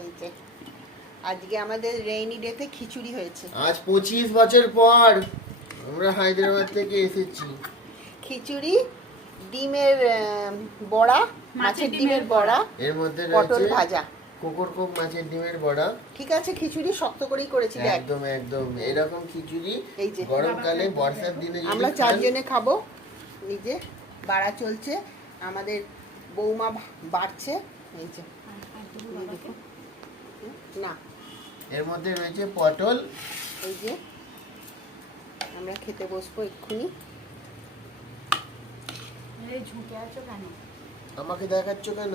এই যে আজকে আমাদের রেইনি ডেতে খিচুড়ি হয়েছে। আজ 25 বছর পর আমরা হায়দ্রাবাদ থেকে এসেছি। খিচুড়ি, ডিমের বড়া, মাছের ডিমের বড়া, এর মধ্যে পটল রয়েছে ভাজা, কোকরকোক মাছের ডিমের বড়া। ঠিক আছে, খিচুড়ি শক্ত করেই করেছি দেখ। একদম একদম এরকম খিচুড়ি এই যে গরমকালে বর্ষার দিনে যদি আমরা খান, চারজনে খাবো। নিজে বাড়া চলছে, আমাদের বৌমা বাড়ছে। এই যে দেখুন না, এর মধ্যে রয়েছে পটল। এই যে আমরা খেতে বসবো এক্ষুনি। ঝুঁকে আছো কেন? আমাকে দেখাচ্ছ কেন?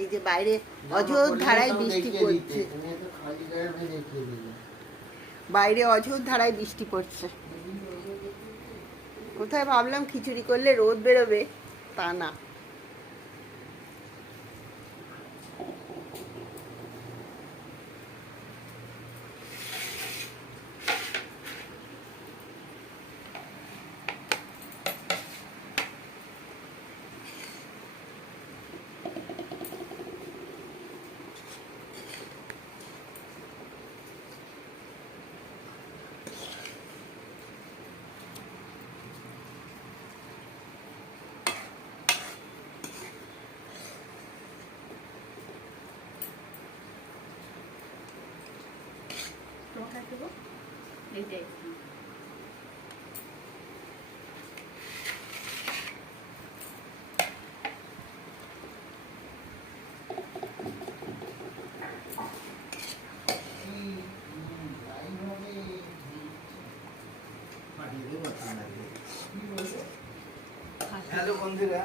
এই যে বাইরে অঝোর ধারায় বৃষ্টি পড়ছে, তুমি তো খালি গায়ে দেখিয়ে দিলে। বাইরে অঝোর ধারায় বৃষ্টি পড়ছে। কোথায় ভাবলাম খিচুড়ি করলে রোদ বেরোবে, তা না। তোমাকে দেবো এইটাই। হ্যালো বন্ধুরা,